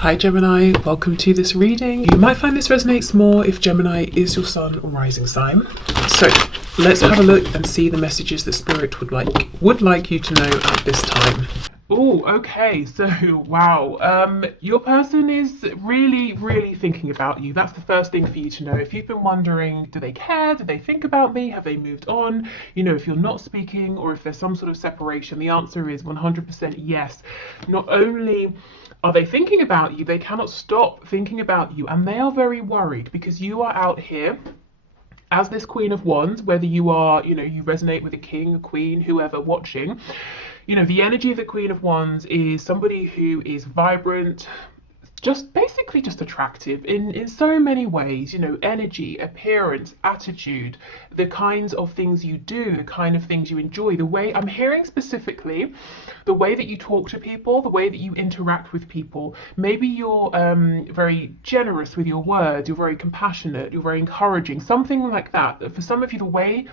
Hi Gemini, welcome to this reading. You might find this resonates more if Gemini is your sun or rising sign. So let's have a look and see the messages that Spirit would like you to know at this time. Oh, okay, so wow, your person is really thinking about you. That's the first thing for you to know. If you've been wondering, do they care? Do they think about me? Have they moved on? You know, if you're not speaking or if there's some sort of separation, the answer is 100% yes. Not only are they thinking about you, they cannot stop thinking about you, and they are very worried because you are out here as this Queen of Wands, whether you are, you know, you resonate with a king, a queen, whoever watching. You know, the energy of the Queen of Wands is somebody who is vibrant, just basically just attractive in so many ways, you know, energy, appearance, attitude, the kinds of things you do, the kind of things you enjoy, the way I'm hearing specifically, the way that you talk to people, the way that you interact with people. Maybe you're very generous with your words, you're very compassionate, you're very encouraging, something like that. For some of you, the way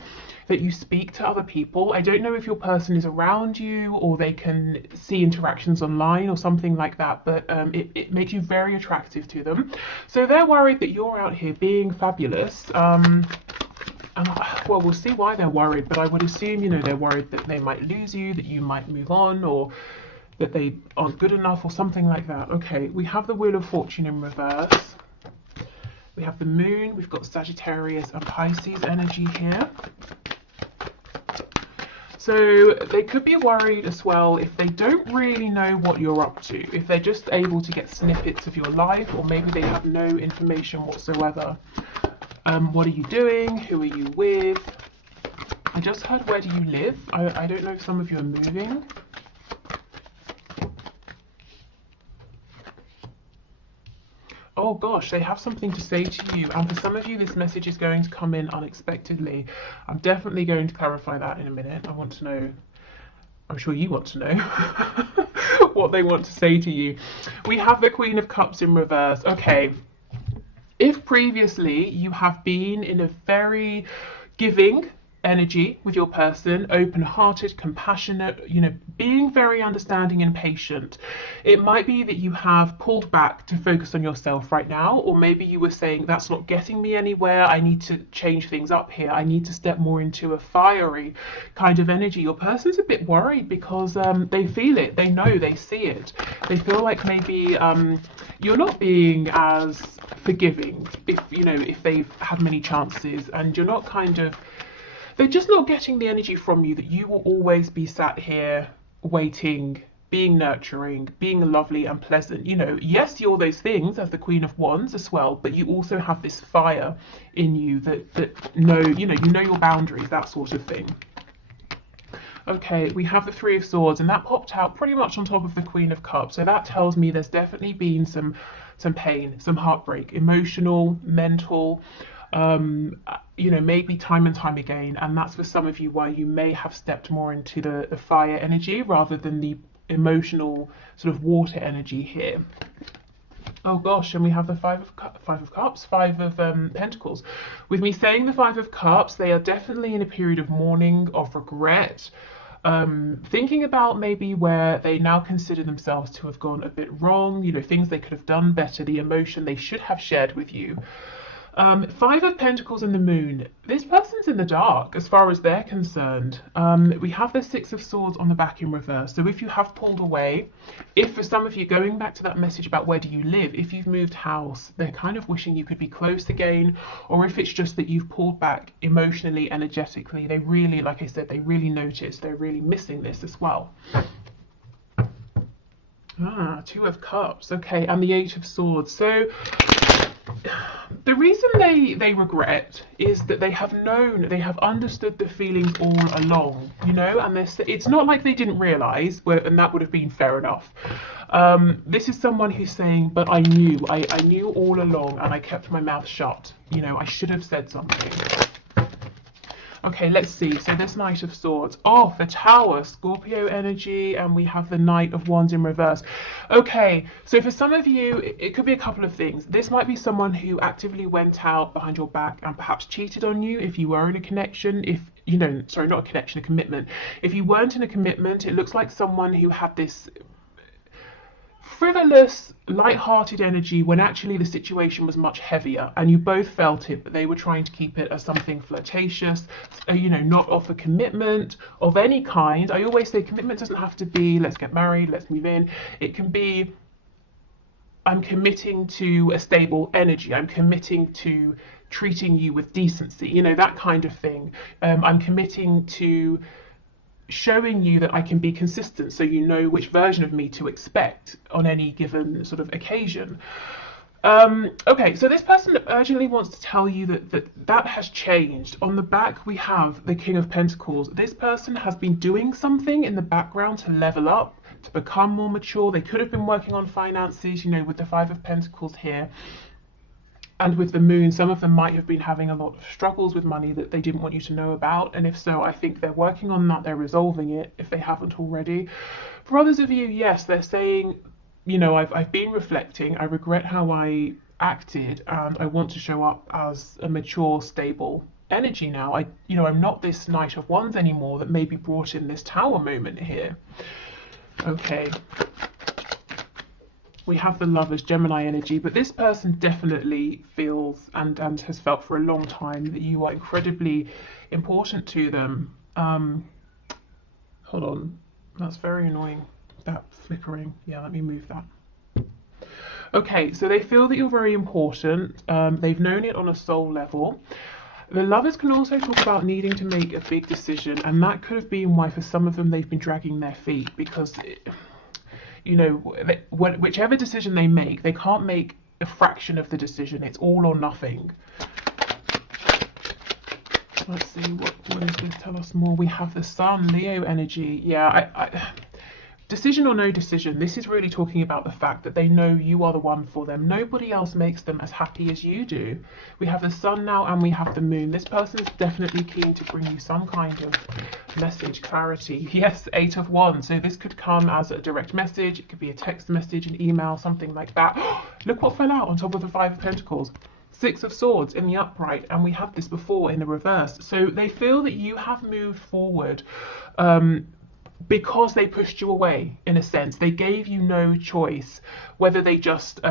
that you speak to other people, I don't know if your person is around you or they can see interactions online or something like that, but it makes you very attractive to them. So they're worried that you're out here being fabulous. And well, we'll see why they're worried, but I would assume, you know, they're worried that they might lose you, that you might move on, or that they aren't good enough or something like that. Okay, we have the Wheel of Fortune in reverse. We have the Moon, we've got Sagittarius and Pisces energy here. So they could be worried as well if they don't really know what you're up to, if they're just able to get snippets of your life, or maybe they have no information whatsoever. What are you doing? Who are you with? I just heard, where do you live? I don't know if some of you are moving. Oh gosh, they have something to say to you, and for some of you this message is going to come in unexpectedly. I'm definitely going to clarify that in a minute. I want to know, I'm sure you want to know what they want to say to you. We have the Queen of Cups in reverse. Okay, if previously you have been in a very giving energy with your person, open-hearted, compassionate, you know, being very understanding and patient, it might be that you have pulled back to focus on yourself right now, or maybe you were saying, that's not getting me anywhere, I need to change things up here, I need to step more into a fiery kind of energy. Your person's a bit worried because they feel it, they know, they see it, they feel like maybe you're not being as forgiving, if you know, if they've had many chances, and you're not kind of, they're just not getting the energy from you that you will always be sat here waiting, being nurturing, being lovely and pleasant. You know, yes, you're those things as the Queen of Wands as well, but you also have this fire in you that know, you know your boundaries, that sort of thing. Okay, we have the Three of Swords, and that popped out pretty much on top of the Queen of Cups. So that tells me there's definitely been some pain, some heartbreak, emotional, mental, you know, maybe time and time again, and that's for some of you why you may have stepped more into the fire energy rather than the emotional sort of water energy here. Oh gosh, and we have the Five of Cups, Five of Pentacles. With me saying the Five of Cups, they are definitely in a period of mourning, of regret, thinking about maybe where they now consider themselves to have gone a bit wrong, you know, things they could have done better, the emotion they should have shared with you. Five of Pentacles and the Moon. This person's in the dark as far as they're concerned. We have the Six of Swords on the back in reverse. So if you have pulled away, if for some of you, going back to that message about where do you live, if you've moved house, they're kind of wishing you could be close again, or if it's just that you've pulled back emotionally, energetically, they really, like I said, they really notice, they're really missing this as well. Two of Cups, okay, and the Eight of Swords. So the reason they regret is that they have known, they have understood the feelings all along, you know, and it's not like they didn't realise, and that would have been fair enough. This is someone who's saying, but I knew all along and I kept my mouth shut, you know, I should have said something. Okay, let's see. So this Knight of Swords. Oh, the Tower, Scorpio energy, and we have the Knight of Wands in reverse. Okay, so for some of you, it could be a couple of things. This might be someone who actively went out behind your back and perhaps cheated on you if you were in a connection, if, you know, sorry, not a connection, a commitment. If you weren't in a commitment, it looks like someone who had this frivolous, light-hearted energy when actually the situation was much heavier, and you both felt it, but they were trying to keep it as something flirtatious, you know, not offer commitment of any kind. I always say commitment doesn't have to be let's get married, let's move in. It can be I'm committing to a stable energy. I'm committing to treating you with decency, you know, that kind of thing. I'm committing to showing you that I can be consistent, so you know which version of me to expect on any given sort of occasion. Okay, so this person urgently wants to tell you that has changed. On the back, we have the King of Pentacles. This person has been doing something in the background to level up, to become more mature. They could have been working on finances, you know, with the Five of Pentacles here. And with the Moon, some of them might have been having a lot of struggles with money that they didn't want you to know about. And if so, I think they're working on that. They're resolving it if they haven't already. For others of you, yes, they're saying, you know, I've been reflecting. I regret how I acted, and I want to show up as a mature, stable energy now. I'm not this Knight of Wands anymore that maybe brought in this Tower moment here. Okay. We have the Lovers, Gemini energy, but this person definitely feels and has felt for a long time that you are incredibly important to them. Hold on, that's very annoying, that flickering. Yeah, let me move that. Okay, so they feel that you're very important. They've known it on a soul level. The Lovers can also talk about needing to make a big decision, and that could have been why for some of them they've been dragging their feet, because you know, whichever decision they make, they can't make a fraction of the decision. It's all or nothing. Let's see, what does this tell us more? We have the Sun, Leo energy. Yeah, decision or no decision, this is really talking about the fact that they know you are the one for them. Nobody else makes them as happy as you do. We have the Sun now and we have the Moon. This person is definitely keen to bring you some kind of message, clarity. Yes, 8 of Wands. So this could come as a direct message. It could be a text message, an email, something like that. Look what fell out on top of the 5 of Pentacles. 6 of Swords in the upright, and we had this before in the reverse. So they feel that you have moved forward because they pushed you away, in a sense. They gave you no choice, whether they just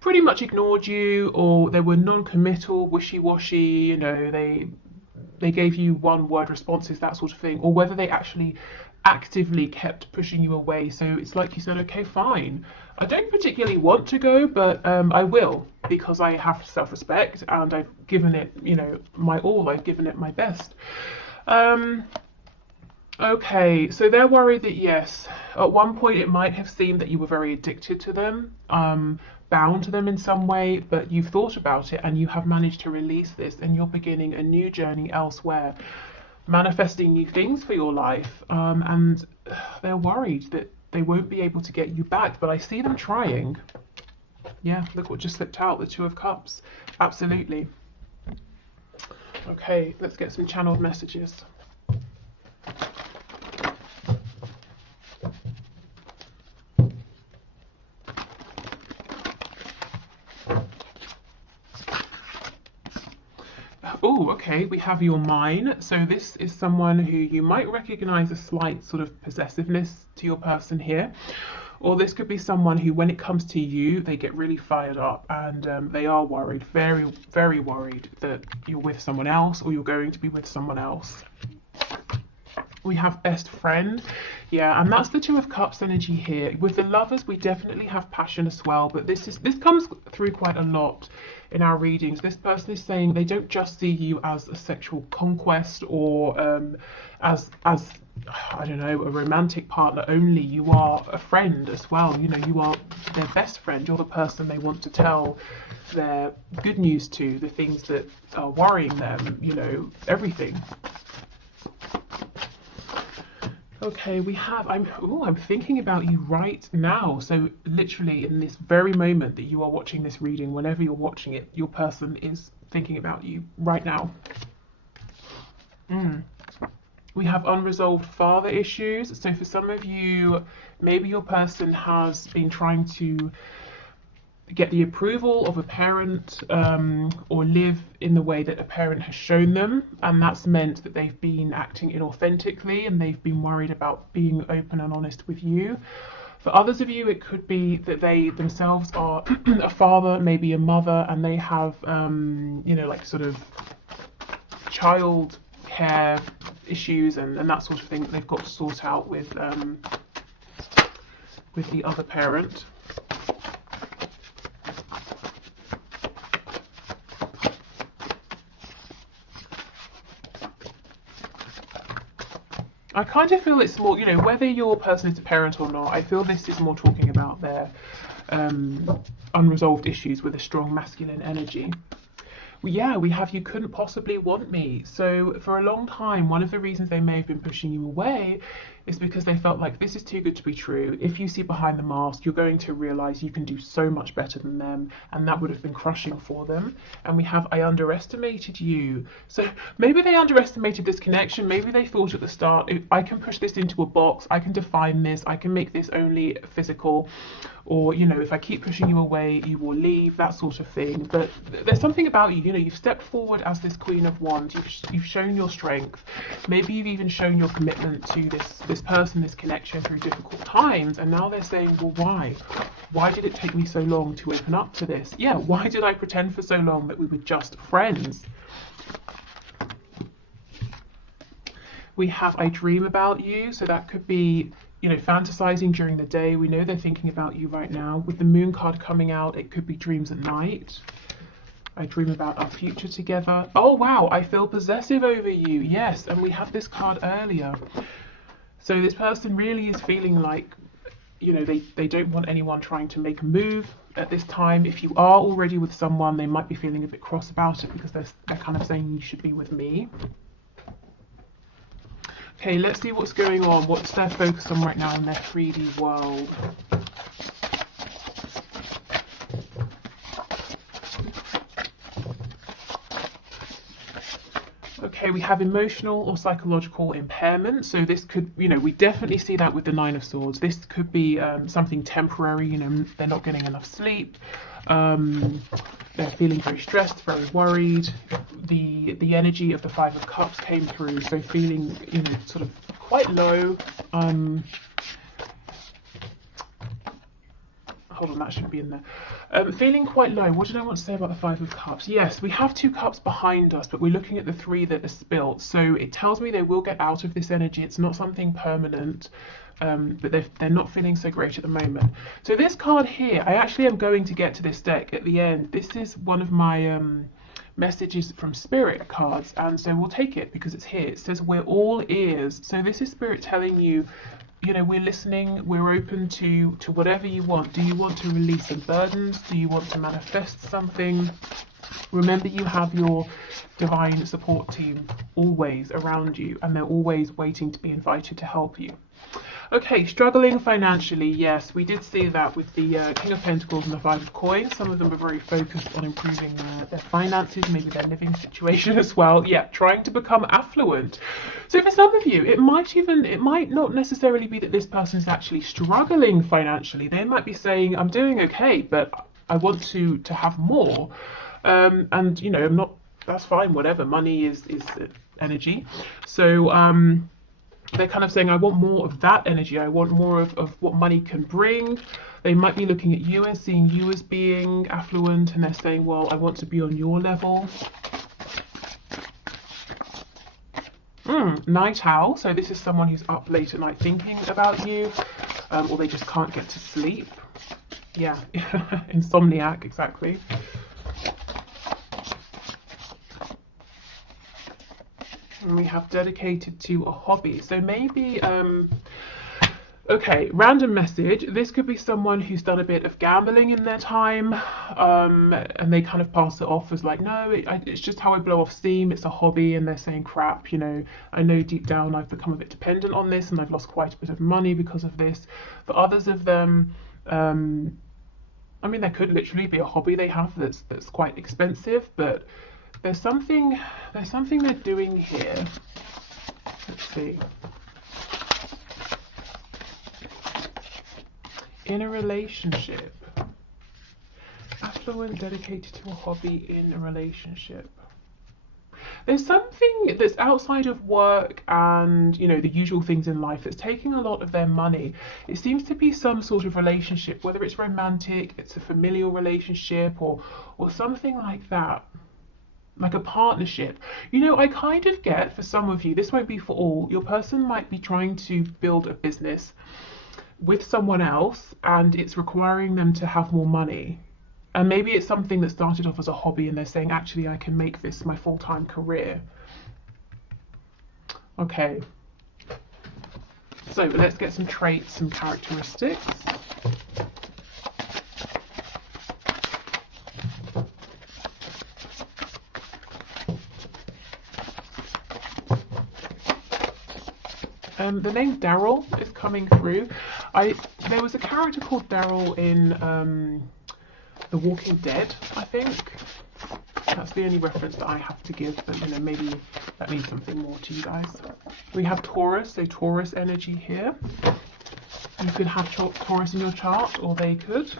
pretty much ignored you, or they were non-committal, wishy-washy, you know, they gave you one-word responses, that sort of thing, or whether they actually actively kept pushing you away. So it's like you said, okay, fine, I don't particularly want to go, but I will, because I have self-respect and I've given it, you know, my all. I've given it my best. Okay, so they're worried that, yes, at one point it might have seemed that you were very addicted to them, bound to them in some way, but you've thought about it and you have managed to release this, and you're beginning a new journey elsewhere, manifesting new things for your life. And they're worried that they won't be able to get you back, but I see them trying. Yeah, look what just slipped out, the 2 of Cups. Absolutely. Okay, let's get some channeled messages. Oh, okay, we have your mine. So this is someone who you might recognize a slight sort of possessiveness to your person here. Or this could be someone who, when it comes to you, they get really fired up, and they are worried, very, very worried that you're with someone else or you're going to be with someone else. We have best friend. Yeah, and that's the 2 of Cups energy here. With the Lovers, we definitely have passion as well, but this comes through quite a lot in our readings. This person is saying they don't just see you as a sexual conquest or as I don't know, a romantic partner only. You are a friend as well. You know, you are their best friend. You're the person they want to tell their good news to, the things that are worrying them, you know, everything. Okay, we have, I'm thinking about you right now. So literally in this very moment that you are watching this reading, whenever you're watching it, your person is thinking about you right now. We have unresolved father issues. So for some of you, maybe your person has been trying to get the approval of a parent, or live in the way that a parent has shown them, and that's meant that they've been acting inauthentically and they've been worried about being open and honest with you. For others of you, it could be that they themselves are a father, maybe a mother, and they have, you know, like sort of child care issues and that sort of thing that they've got to sort out with the other parent. I kind of feel it's more, you know, whether your person is a parent or not, I feel this is more talking about their unresolved issues with a strong masculine energy. Well, yeah, we have you couldn't possibly want me. So for a long time, one of the reasons they may have been pushing you away is because they felt like this is too good to be true. If you see behind the mask, you're going to realize you can do so much better than them, and that would have been crushing for them. And we have I underestimated you. So maybe they underestimated this connection. Maybe they thought at the start, I can push this into a box, I can define this, I can make this only physical, or, you know, if I keep pushing you away, you will leave, that sort of thing. But there's something about you, you know, you've stepped forward as this Queen of Wands, you've shown your strength. Maybe you've even shown your commitment to this person, this connection through difficult times, and now they're saying, well, why? Why did it take me so long to open up to this? Yeah, why did I pretend for so long that we were just friends? We have I dream about you, so that could be, you know, fantasizing during the day. We know they're thinking about you right now. With the moon card coming out, it could be dreams at night. I dream about our future together. Oh wow, I feel possessive over you. Yes, and we had this card earlier. So this person really is feeling like, you know, they don't want anyone trying to make a move at this time. If you are already with someone, they might be feeling a bit cross about it because they're kind of saying you should be with me. Okay, let's see what's going on. What's their focus on right now in their 3D world? Okay, we have emotional or psychological impairment. So this could, you know, we definitely see that with the Nine of Swords. This could be something temporary, you know, they're not getting enough sleep. They're feeling very stressed, very worried. The energy of the Five of Cups came through, so feeling, you know, sort of quite low. Hold on, that should be in there. Feeling quite low. What did I want to say about the Five of Cups? Yes, we have two cups behind us, but we're looking at the three that are spilt. So it tells me they will get out of this energy. It's not something permanent, but they're not feeling so great at the moment. So this card here, I actually am going to get to this deck at the end. This is one of my messages from Spirit cards, and so we'll take it because it's here. It says we're all ears. So this is Spirit telling you, you know, we're listening, we're open to whatever you want. Do you want to release some burdens? Do you want to manifest something? Remember, you have your divine support team always around you, and they're always waiting to be invited to help you. Okay, struggling financially. Yes, we did see that with the King of Pentacles and the Five of Coins. Some of them are very focused on improving their finances, maybe their living situation as well. Yeah, trying to become affluent. So for some of you, it might not necessarily be that this person is actually struggling financially. They might be saying, I'm doing okay, but I want to have more. And, you know, I'm not, that's fine, whatever. Money is energy. So, they're kind of saying, I want more of that energy. I want more of what money can bring. They might be looking at you and seeing you as being affluent, and they're saying, well, I want to be on your level. Night owl. So this is someone who's up late at night thinking about you, or they just can't get to sleep. Yeah, insomniac, exactly. And we have dedicated to a hobby. So maybe, okay, random message. This could be someone who's done a bit of gambling in their time, and they kind of pass it off as like, no, it's just how I blow off steam. It's a hobby, and they're saying, crap, you know, I know deep down I've become a bit dependent on this, and I've lost quite a bit of money because of this. For others of them, I mean, there could literally be a hobby they have that's quite expensive, but there's something they're doing here. Let's see. In a relationship. Affluent, dedicated to a hobby in a relationship. There's something that's outside of work and, you know, the usual things in life that's taking a lot of their money. It seems to be some sort of relationship, whether it's romantic, it's a familial relationship, or something like that. Like a partnership. You know, I kind of get, for some of you, this won't be for all, your person might be trying to build a business with someone else and it's requiring them to have more money. And maybe it's something that started off as a hobby and they're saying, actually, I can make this my full-time career. Okay. So let's get some traits, some characteristics. The name Daryl is coming through. There was a character called Daryl in The Walking Dead, I think. That's the only reference that I have to give, but you know, maybe that means something more to you guys. We have Taurus, so Taurus energy here. You could have Taurus in your chart, or they could.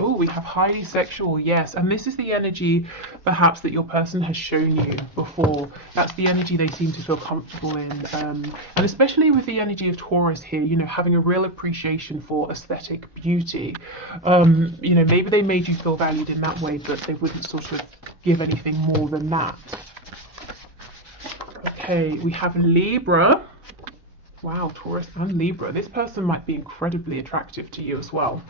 Oh, we have highly sexual, yes. And this is the energy, perhaps, that your person has shown you before. That's the energy they seem to feel comfortable in. And especially with the energy of Taurus here, you know, having a real appreciation for aesthetic beauty. You know, maybe they made you feel valued in that way, but they wouldn't sort of give anything more than that. Okay, we have Libra. Wow, Taurus and Libra. This person might be incredibly attractive to you as well.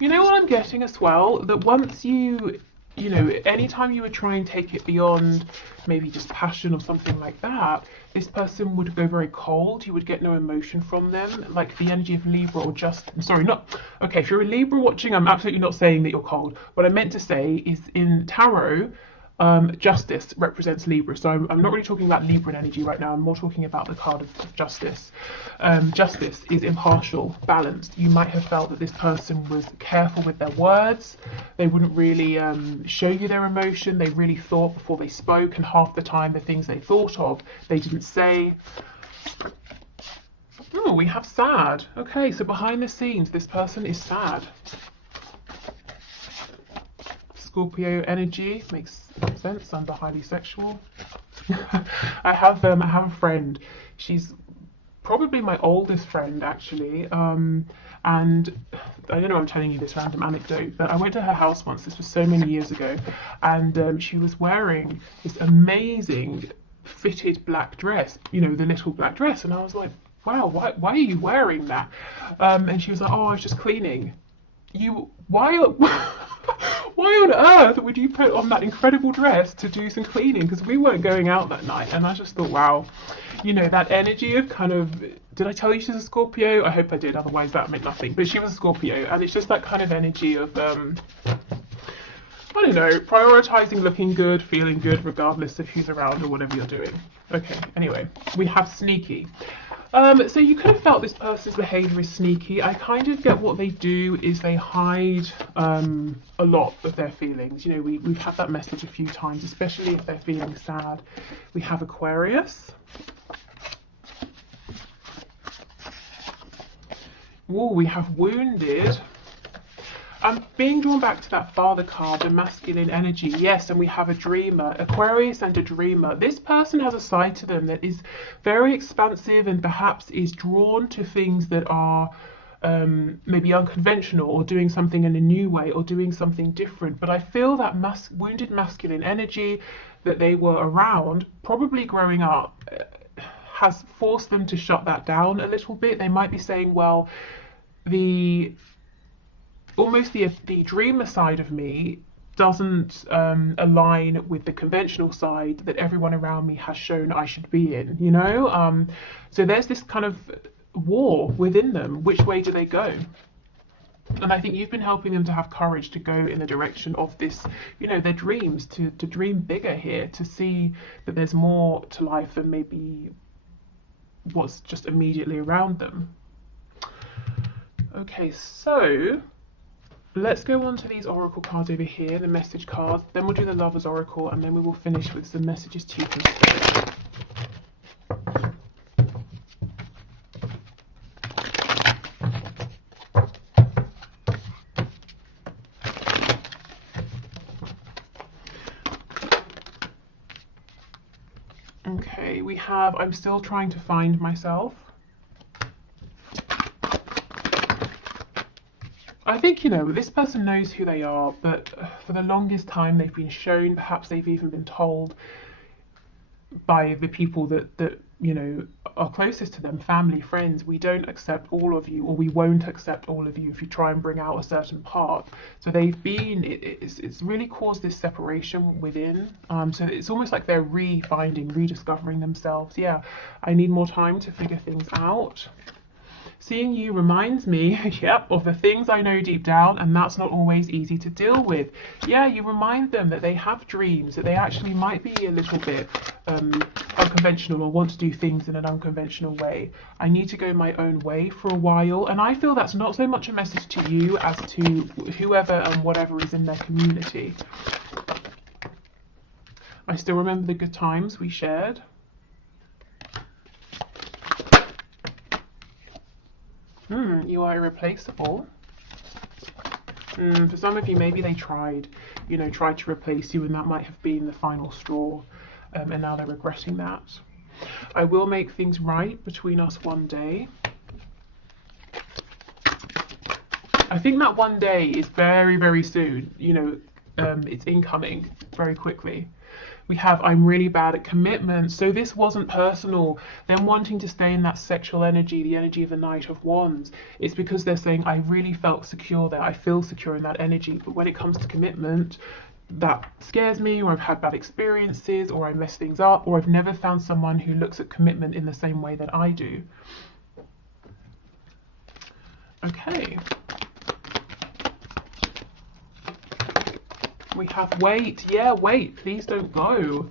You know what I'm getting as well? That once you know, anytime you would try and take it beyond maybe just passion or something like that, this person would go very cold. You would get no emotion from them, like the energy of Libra or just, sorry, not, okay, if you're a Libra watching, I'm absolutely not saying that you're cold. What I meant to say is in tarot, justice represents Libra, so I'm not really talking about Libran energy right now. I'm more talking about the card of justice. Justice is impartial, balanced. You might have felt that this person was careful with their words. They wouldn't really show you their emotion. They really thought before they spoke, and half the time the things they thought of they didn't say. Oh, we have sad. Okay, so behind the scenes this person is sad. Scorpio energy makes sense under highly sexual. I have a friend. She's probably my oldest friend actually. And I don't know, I'm telling you this random anecdote, but I went to her house once. This was so many years ago, and she was wearing this amazing fitted black dress. You know, the little black dress, and I was like, wow, why are you wearing that? And she was like, oh, I was just cleaning. Why on earth would you put on that incredible dress to do some cleaning? Because we weren't going out that night. And I just thought, wow, you know, that energy of kind of, did I tell you she's a Scorpio? I hope I did, otherwise that meant nothing. But she was a Scorpio, and it's just that kind of energy of, I don't know, prioritizing looking good, feeling good, regardless of who's around or whatever you're doing. Okay, anyway, we have sneaky. So you could have felt this person's behaviour is sneaky. I kind of get what they do is they hide a lot of their feelings. You know, we've had that message a few times, especially if they're feeling sad. We have Aquarius. Oh, we have wounded. I'm being drawn back to that father card, the masculine energy. Yes, and we have a dreamer, Aquarius and a dreamer. This person has a side to them that is very expansive and perhaps is drawn to things that are maybe unconventional, or doing something in a new way, or doing something different. But I feel that wounded masculine energy that they were around, probably growing up, has forced them to shut that down a little bit. They might be saying, well, almost the dreamer side of me doesn't align with the conventional side that everyone around me has shown I should be in, you know? So there's this kind of war within them. Which way do they go? And I think you've been helping them to have courage to go in the direction of this, you know, their dreams, to dream bigger here, to see that there's more to life than maybe what's just immediately around them. Okay, so let's go on to these oracle cards over here, the message cards. Then we'll do the Lover's Oracle, and then we will finish with some messages to you from Spirit. have, I'm still trying to find myself. I think, you know, this person knows who they are, but for the longest time they've been shown, perhaps they've even been told by the people that you know, are closest to them, family, friends, we don't accept all of you, or we won't accept all of you if you try and bring out a certain part. So they've been, it's really caused this separation within. So it's almost like they're re-finding, rediscovering themselves. Yeah, I need more time to figure things out. Seeing you reminds me, yep, of the things I know deep down, and that's not always easy to deal with. Yeah, you remind them that they have dreams, that they actually might be a little bit unconventional or want to do things in an unconventional way. I need to go my own way for a while, and I feel that's not so much a message to you as to whoever and whatever is in their community. I still remember the good times we shared. You are irreplaceable. For some of you, maybe they tried to replace you, and that might have been the final straw, and now they're regretting that. I will make things right between us one day. I think that one day is very, very soon. You know, it's incoming very quickly. We have, I'm really bad at commitment. So this wasn't personal. Them wanting to stay in that sexual energy, the energy of the Knight of Wands. It's because they're saying, I really felt secure there. I feel secure in that energy. But when it comes to commitment, that scares me, or I've had bad experiences, or I mess things up, or I've never found someone who looks at commitment in the same way that I do. Okay. We have wait. Yeah, wait. Please don't go.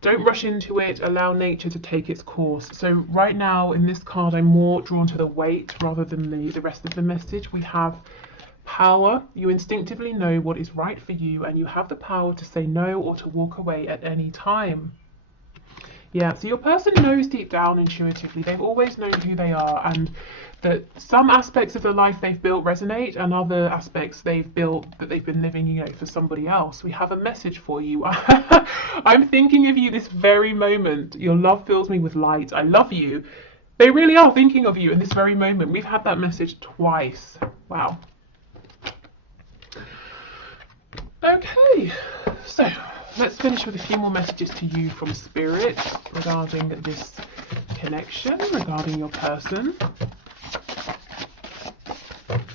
Don't rush into it. Allow nature to take its course. So right now in this card, I'm more drawn to the wait rather than the rest of the message. We have power. You instinctively know what is right for you, and you have the power to say no or to walk away at any time. Yeah, so your person knows deep down intuitively. They've always known who they are, and that some aspects of the life they've built resonate, and other aspects they've built that they've been living, you know, for somebody else. We have a message for you. I'm thinking of you this very moment. Your love fills me with light. I love you. They really are thinking of you in this very moment. We've had that message twice. Wow. Okay, so let's finish with a few more messages to you from Spirit regarding this connection, regarding your person.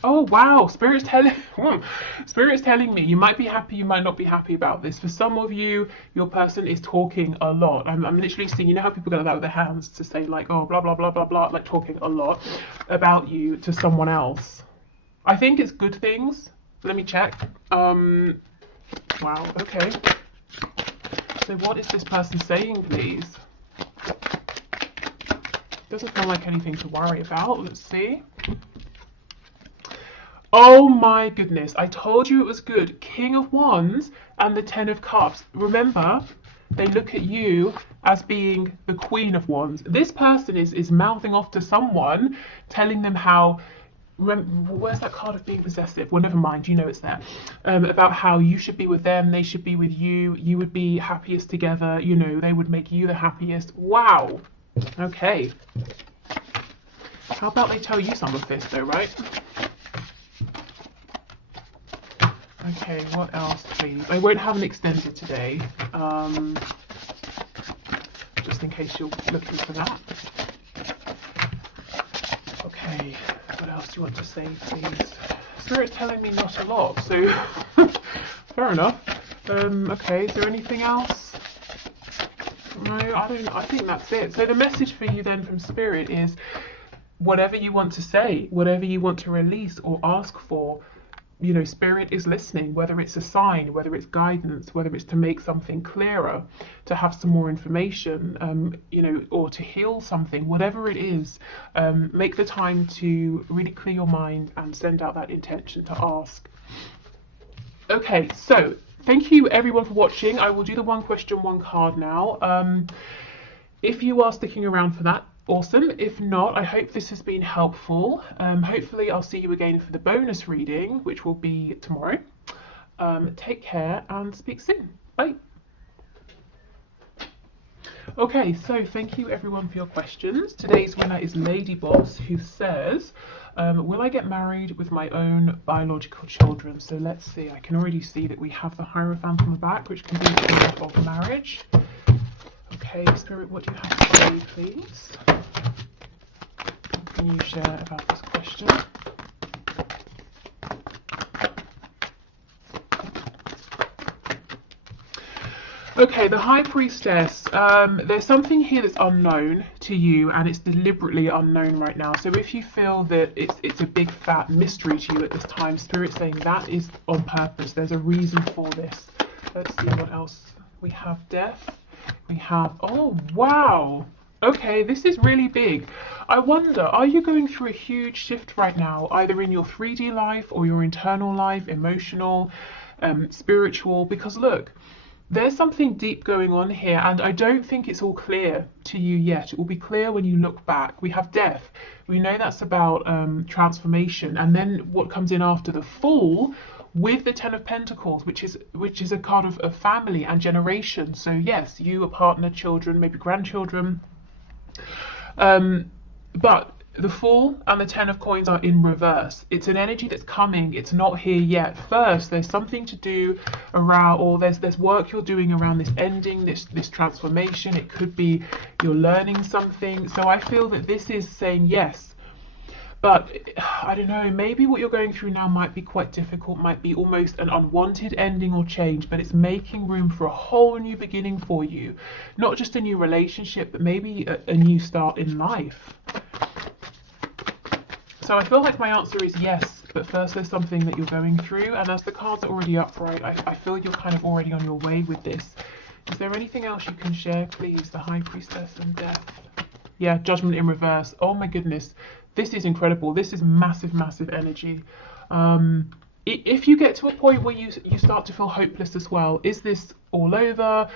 Oh wow, Spirit's telling me you might be happy, you might not be happy about this. For some of you, your person is talking a lot. I'm literally seeing, you know how people go like that with their hands to say like, oh, blah, blah, blah, blah, blah, like talking a lot about you to someone else. I think it's good things. Let me check. Wow, okay. So what is this person saying, please? Doesn't sound like anything to worry about. Let's see. Oh my goodness, I told you it was good. King of Wands and the Ten of Cups. Remember, they look at you as being the Queen of Wands. This person is mouthing off to someone, telling them how, where's that card of being possessive? Well, never mind, you know it's there. About how you should be with them, they should be with you, you would be happiest together, you know, they would make you the happiest. Wow. Okay. How about they tell you some of this though, right? Okay, what else, please? I won't have an extended today, just in case you're looking for that. Okay, what else do you want to say, please? Spirit's telling me not a lot, so fair enough. Okay, is there anything else? No, I think that's it. So the message for you then from Spirit is whatever you want to say, whatever you want to release or ask for, you know, Spirit is listening, whether it's a sign, whether it's guidance, whether it's to make something clearer, to have some more information, you know, or to heal something, whatever it is, make the time to really clear your mind and send out that intention to ask. Okay, so thank you everyone for watching. I will do the one question, one card now. If you are sticking around for that, awesome. If not, I hope this has been helpful. Hopefully I'll see you again for the bonus reading, which will be tomorrow. Take care and speak soon. Bye. Okay, so thank you everyone for your questions. Today's winner is Lady Boss, who says, will I get married with my own biological children? So let's see, I can already see that we have the Hierophant on the back, which can be a symbol of marriage. Okay, Spirit, what do you have to say, please? What can you share about this question? Okay, the High Priestess, there's something here that's unknown to you, and it's deliberately unknown right now. So if you feel that it's a big fat mystery to you at this time, Spirit's saying that is on purpose. There's a reason for this. Let's see what else. We have Death. We have, oh wow. Okay, this is really big. I wonder, are you going through a huge shift right now, either in your 3D life or your internal life, emotional, spiritual? Because look, there's something deep going on here, and I don't think it's all clear to you yet. It will be clear when you look back. We have Death. We know that's about transformation, and then what comes in after the Fool with the Ten of Pentacles, which is a card of family and generation. So yes, you, a partner, children, maybe grandchildren. But the Fool and the Ten of Coins are in reverse. It's an energy that's coming. It's not here yet. First, there's something to do around, or there's work you're doing around this ending, this transformation. It could be you're learning something. So I feel that this is saying yes. But I don't know, maybe what you're going through now might be quite difficult, might be almost an unwanted ending or change, but it's making room for a whole new beginning for you. Not just a new relationship, but maybe a new start in life. So I feel like my answer is yes, but first there's something that you're going through, and as the cards are already upright, I feel you're kind of already on your way with this. Is there anything else you can share, please? The High Priestess and Death. Yeah, Judgment in reverse. Oh my goodness. This is incredible. This is massive, massive energy. If you get to a point where you start to feel hopeless as well, is this all over?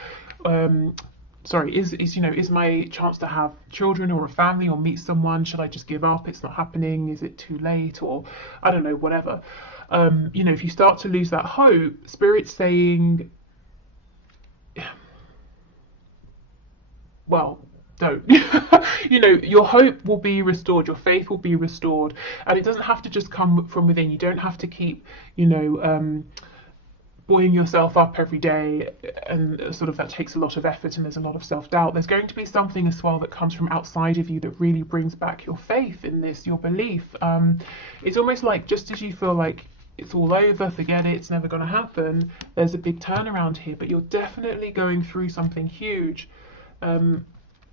Sorry, is my chance to have children or a family or meet someone, should I just give up? It's not happening. Is it too late? Or I don't know, whatever. If you start to lose that hope, Spirit's saying, well, don't. Your hope will be restored, your faith will be restored, and it doesn't have to just come from within. You don't have to keep buoying yourself up every day, and sort of that takes a lot of effort, and there's a lot of self-doubt. There's going to be something as well that comes from outside of you that really brings back your faith in this, your belief. It's almost like, just as you feel like it's all over, forget it, it's never going to happen, there's a big turnaround here, but you're definitely going through something huge.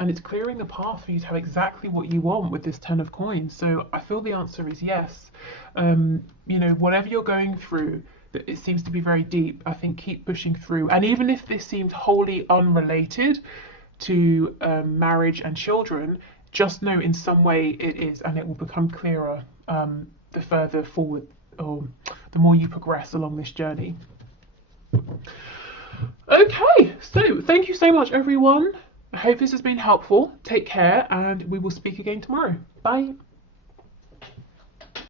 And it's clearing the path for you to have exactly what you want with this Ten of Coins. So I feel the answer is yes. Whatever you're going through, it seems to be very deep. I think keep pushing through. And even if this seems wholly unrelated to marriage and children, just know in some way it is, and it will become clearer the further forward, or the more you progress along this journey. Okay, so thank you so much, everyone. I hope this has been helpful. Take care, and we will speak again tomorrow. Bye.